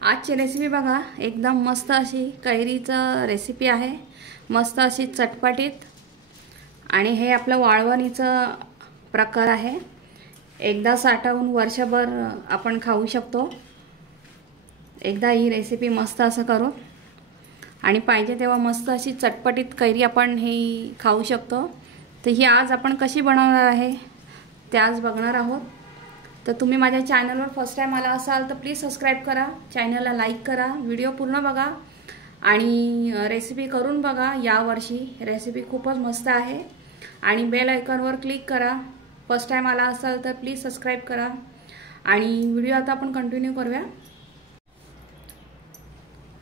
आजची रेसिपी बघा, एकदम मस्त अशी कैरीचं रेसिपी आहे। मस्त अशी चटपटीत आणि हे आपलं वाळवणीचं प्रकार आहे। एकदा साठवून वर्षभर आपण खाऊ शकतो। एकदा ही रेसिपी मस्त असं करू आणि पाहिजे तेव्हा मस्त अशी चटपटीत कैरी आपण ही खाऊ शकतो। तर ही आज आपण कशी बनवणार आहे ते आज बघणार आहोत। तर तुम्ही माझ्या चॅनलवर फर्स्ट टाइम आला असाल तर प्लीज सबस्क्राइब करा, चॅनलला लाईक करा, व्हिडिओ पूर्ण बघा आणि रेसिपी करून बघा। या वर्षी रेसिपी खूपच मस्त आहे आणि बेल आयकॉनवर क्लिक करा। फर्स्ट टाइम आला असाल तर प्लीज सबस्क्राइब करा आणि व्हिडिओ आता आपण कंटिन्यू करूया।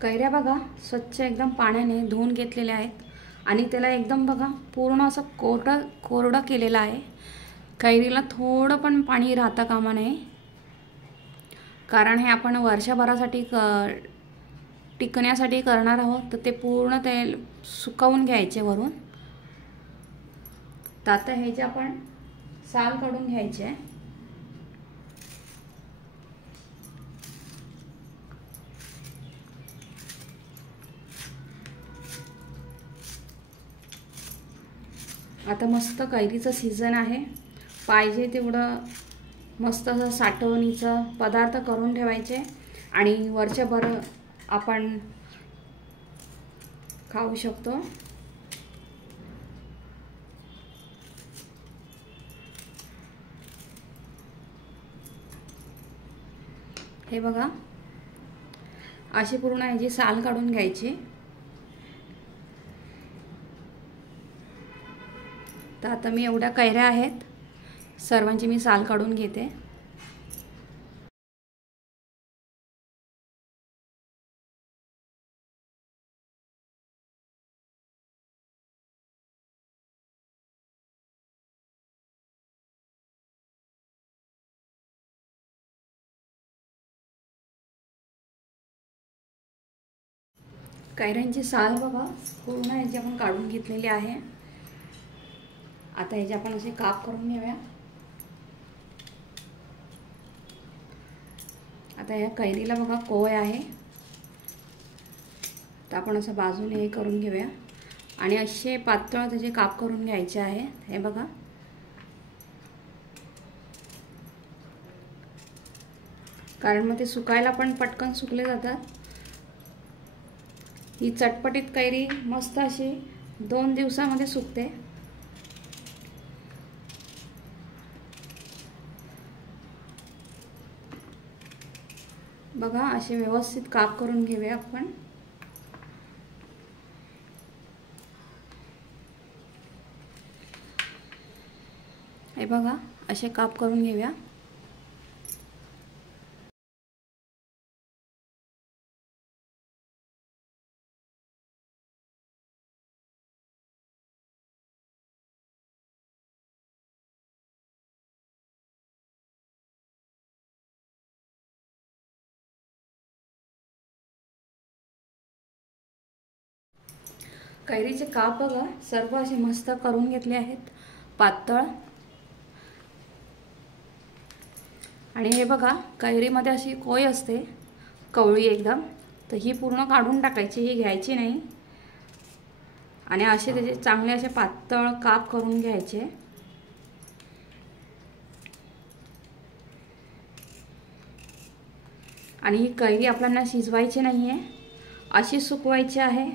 कैऱ्या बघा स्वच्छ एकदम पाण्याने धुवून घेतलेल्या आहेत आणि त्याला एकदम बघा पूर्ण असं कोरडं केलेलं आहे। कैरीला थोडं पण पाणी राहता कामा नये, कारण हे आपण वर्षभरासाठी टिकण्यासाठी करणार आहोत। तर ते पूर्ण ते सुकवून घ्यायचे वरून। तर आता हे जे आपण साल काढून घ्यायचे। आता मस्त कैरीचं सीजन आहे, पाहिजे तेवढं मस्त असं साठवणीचं पदार्थ करून ठेवायचे आणि वर्षभर आपण खाऊ शकतो। हे बघा अशी पूर्ण याची साल काढून घ्यायची। तर आता मी एवढ्या कैऱ्या आहेत, सर्वांची मी साल काढून घेते। कैऱ्यांची साल बघा पूर्ण याची आपण काढून घेतलेली आहे। आता याचे आपण असे काप करून घेऊया। आता या कैरीला बघा कोय आहे, तर आपण असं बाजूने हे करून घेऊया आणि असे पातळ त्याचे काप करून घ्यायचे आहे। हे बघा कारण मग ते सुकायला पण पटकन सुकले जातात। ही चटपटीत कैरी मस्त अशी 2 दिवसामध्ये सुकते। बघा असे व्यवस्थित काप करून घेऊया आपण। हे बघा असे काप करून घेऊया। कैरीचे काप बघा सर्व असे मस्त करून घेतले आहेत पातळ। आणि हे बघा कैरीमध्ये अशी कोय असते कवळी एकदम, तर ही पूर्ण काढून टाकायची, ही घ्यायची नाही आणि असे त्याचे चांगले असे पातळ काप करून घ्यायचे। आणि ही कैरी आपल्याला शिजवायची नाही आहे, अशी सुकवायची आहे।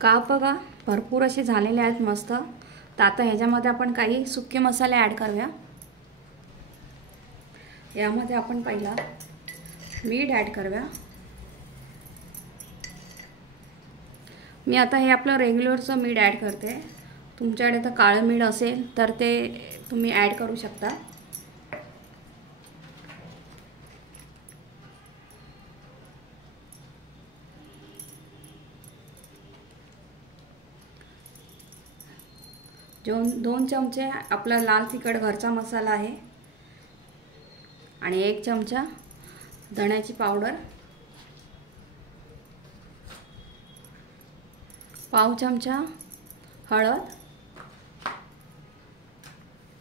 काप बघा भरपूर असे झालेले आहेत मस्त। तर आता ह्याच्यामध्ये आपण काही सुके मसाले ॲड करूया। यामध्ये आपण पहिला मीठ ॲड करूया। मी आता हे आपलं रेग्युलरचं मीठ ॲड करते। तुमच्याकडे तर काळं मीठ असेल तर ते तुम्ही ॲड करू शकता। दोन चमचे आपला लाल तिखट घरचा मसाला आहे आणि 1 चमचा धण्याची पावडर, पाव चमचा हळद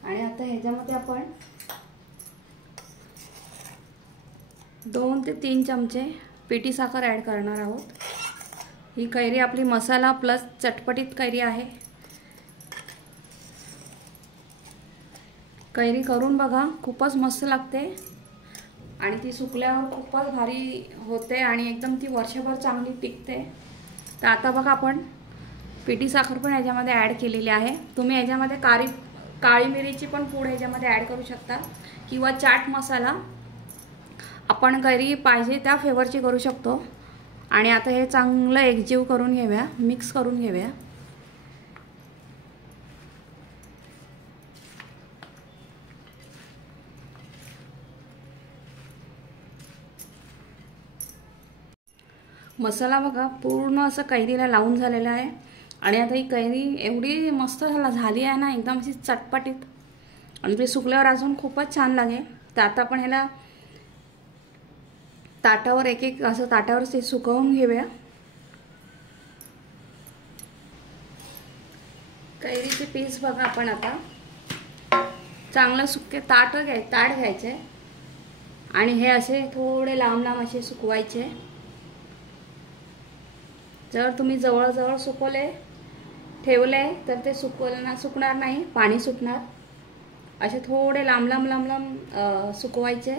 आणि आता ह्याच्यामध्ये आपण 2 ते 3 चमचे पिठी साखर ॲड करणार आहोत। ही कैरी आपली मसाला प्लस चटपटीत कैरी आहे। कैरी करून बघा, खूपच मस्त लागते आणि ती सुकल्यावर खूपच भारी होते आणि एकदम ती वर्षभर चांगली टिकते। तर आता बघा आपण पिठी साखर पण याच्यामध्ये ॲड केलेली आहे। तुम्ही याच्यामध्ये काळी मिरीची पण पूड याच्यामध्ये ॲड करू शकता किंवा चाट मसाला आपण कैरी पाहिजे त्या फ्लेवरची करू शकतो। आणि आता हे चांगलं एकजीव करून घेऊया, मिक्स करून घेऊया। मसाला बघा पूर्ण असं कैरीला लावून झालेला आहे आणि आता ही कैरी एवढी मस्त झाली आहे ना, एकदम अशी चटपटीत आणि ते सुकल्यावर अजून खूपच छान लागेल। तर आता आपण ह्याला ताटावर एक असं ताटावर ते सुकवून घेऊया। कैरीचे पीस बघा आपण आता चांगलं सुके ताट घ्यायचे आणि हे असे थोडे लांब लांब असे सुकवायचे। जर तुम्ही जवळ ठेवले तर ते सुकणार नाही, पाणी सुटणार। असे थोडे लांब लांब सुकवायचे।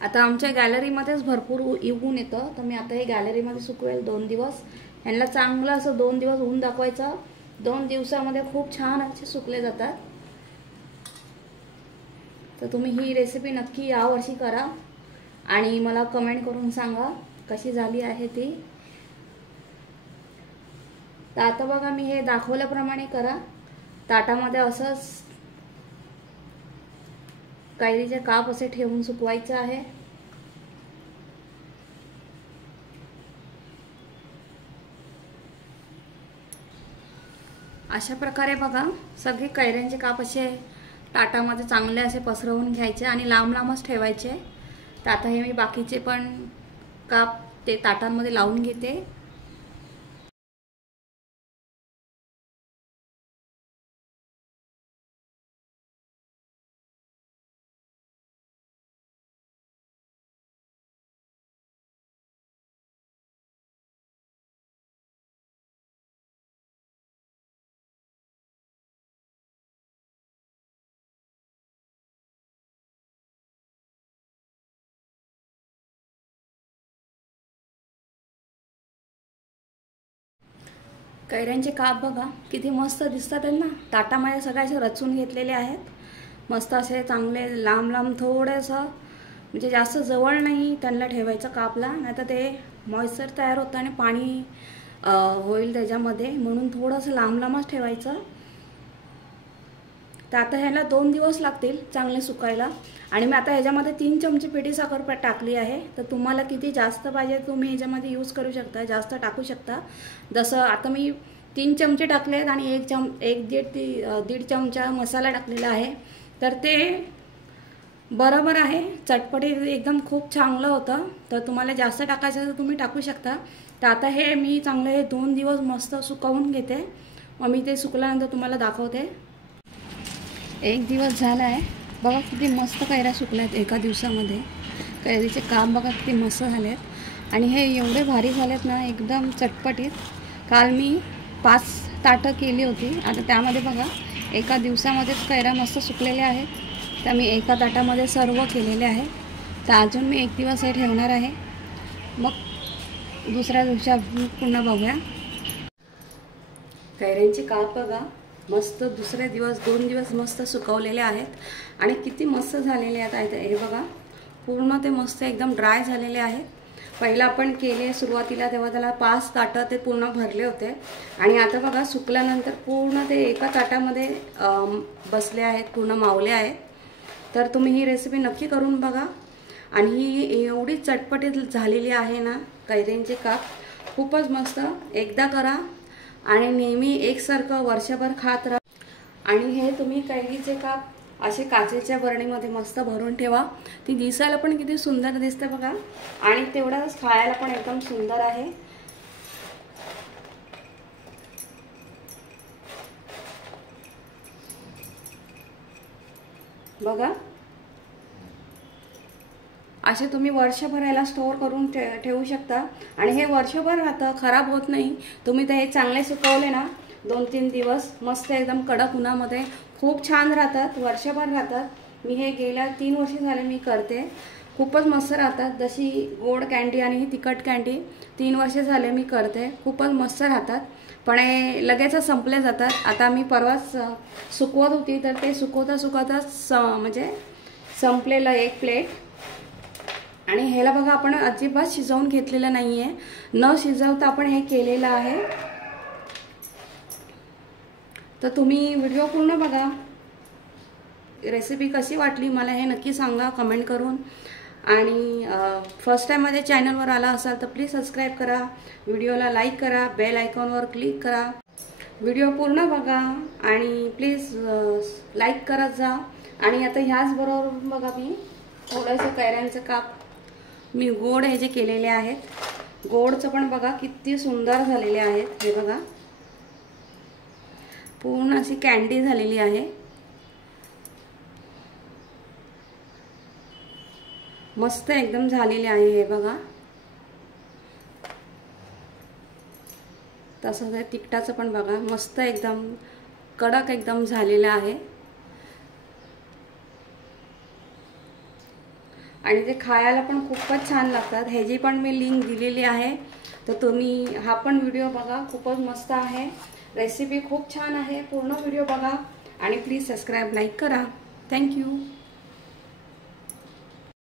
आता आमच्या गॅलरीमध्येच भरपूर ऊन येतं, तर मी आता हे गॅलरीमध्ये सुकवेल 2 दिवस। ह्यांना चांगलं असं 2 दिवस ऊन दाखवायचं। 2 दिवसामध्ये खूप छान असे सुकले जातात। तर तुम्ही ही रेसिपी नक्की यावर्षी करा आणि मला कमेंट करून सांगा कशी झाली आहे ती। तर आता बघा मी हे दाखवल्याप्रमाणे करा। ताटामध्ये असंच कैरीचे काप असे ठेवून सुकवायचे आहे। अशा प्रकारे बघा सगळे कैऱ्यांचे काप असे ताटामध्ये चांगले असे पसरवून घ्यायचे आणि लांब लांबच ठेवायचे। तर आता हे मी बाकीचे पण काप ते ताटांमध्ये लावून घेते। कैऱ्यांचे काप बघा किती मस्त दिसतात ना, ताटामध्ये सगळे रचून घेतलेले आहेत। मस्त असे चांगले लांब लांब थोडेसं म्हणजे जास्त जवळ नाही त्यांना ठेवायचं कापला, नाहीतर ते मॉइश्चर तयार होतं आणि पाणी होईल त्याच्यामध्ये, म्हणून थोडंसं लांब लांबच ठेवायचं। तर आता ह्याला 2 दिवस लागतील चांगले सुकायला आणि मी आता ह्याच्यामध्ये 3 चमचे पिठी साखर टाकली आहे। तर तुम्हाला किती जास्त पाहिजे तुम्ही ह्याच्यामध्ये यूज करू शकता, जास्त टाकू शकता। जसं आता मी 3 चमचे टाकलेत आणि 1.5 चमचा मसाला टाकलेला आहे, तर ते बरोबर आहे। चटपटी एकदम खूप चांगलं होतं। तर तुम्हाला जास्त टाकायचं तर तुम्ही टाकू शकता। तर आता हे मी चांगलं हे 2 दिवस मस्त सुकवून घेते, मग मी ते सुकल्यानंतर तुम्हाला दाखवते। 1 दिवस झाला आहे बघा, किती मस्त कैऱ्या सुकल्यात एका दिवसामध्ये। कैरीचे काप बघा किती मस्त झालेत आणि हे एवढे भारी झालेत ना, एकदम चटपटीत। काल मी 5 ताटं केली होती, आता त्यामध्ये बघा एका दिवसामध्येच कैऱ्या मस्त सुकलेल्या आहेत। तर मी एका ताटामध्ये सर्व केलेले आहे। तर अजून मी 1 दिवस हे ठेवणार आहे, मग दुसऱ्या दिवशी आपण पुन्हा बघूया। कैऱ्यांचे काप बघा मस्त दुसरे दिवस 2 दिवस मस्त सुकवलेले आहेत आणि किती मस्त झालेले आहेत। हे बघा पूर्ण ते मस्त एकदम ड्राय झालेले आहेत। पहिला आपण केले सुरुवातीला तेव्हा त्याला 5 ताटं ते पूर्ण भरले होते आणि आता बघा सुकल्यानंतर पूर्ण ते एका ताटामध्ये बसले आहेत, पूर्ण मावले आहेत। तर तुम्ही ही रेसिपी नक्की करून बघा आणि ही एवढी चटपटीत झालेली आहे ना कैऱ्यांचे काप, खूपच मस्त। एकदा करा आणि नेहमी एकसारखं वर्षभर खात राहा। आणि हे तुम्ही कैरीचे काप असे काचेच्या बरणीमध्ये मस्त भरून ठेवा, ती दिसायला पण किती सुंदर दिसते बघा आणि तेवढंच खायला पण एकदम सुंदर आहे। बघा, असे तुम्ही वर्षभराला स्टोअर करून ठेवू शकता आणि हे वर्षभर राहतं, खराब होत नाही। तुम्ही ते हे चांगले सुकवले ना 2-3 दिवस मस्त एकदम कडक उन्हामध्ये खूप छान राहतात, वर्षभर राहतात। मी हे गेल्या 3 वर्ष झाले मी करते, खूपच मस्त राहतात। जशी गोड कँडी आणि तिखट कँडी 3 वर्ष झाले मी करते, खूपच मस्त राहतात। पण हे लगेच संपले जातात। आता मी परवाच सुकवत होती तर ते सुकवता म्हणजे संपलेलं एक प्लेट। आणि ह्याला बघा आपण अजिबात शिजवून घेतलेलं नाहीये, न शिजवता आपण हे केलेलं आहे। तर तुम्ही व्हिडिओ पूर्ण बघा, रेसिपी कशी वाटली मला हे नक्की सांगा कमेंट करून। आणि फर्स्ट टाइम माझ्या चॅनलवर आला असाल तर प्लीज सबस्क्राइब करा, व्हिडिओला लाईक करा, बेल आयकॉनवर क्लिक करा, व्हिडिओ पूर्ण बघा आणि प्लीज लाईक करत जा। आणि आता ह्याच बरोबर बघा मी थोडंसं कैऱ्यांचं काप मी गोड हे जे केलेले आहेत, गोडचं पण बघा किती सुंदर झालेले आहेत। हे बघा पूर्ण अशी कँडी झालेली आहे, मस्त एकदम झालेले आहे। हे बघा तसंच आहे तिखटाचं पण बघा मस्त एकदम कडक एकदम झालेलं आहे आणि ते खायला पण खूपच छान लागतात। ह्याची पण मी लिंक दिलेली आहे, तर तुम्ही हा पण व्हिडिओ बघा, खूपच मस्त आहे, रेसिपी खूप छान आहे। पूर्ण व्हिडिओ बघा आणि प्लीज सबस्क्राइब लाईक करा। थँक्यू।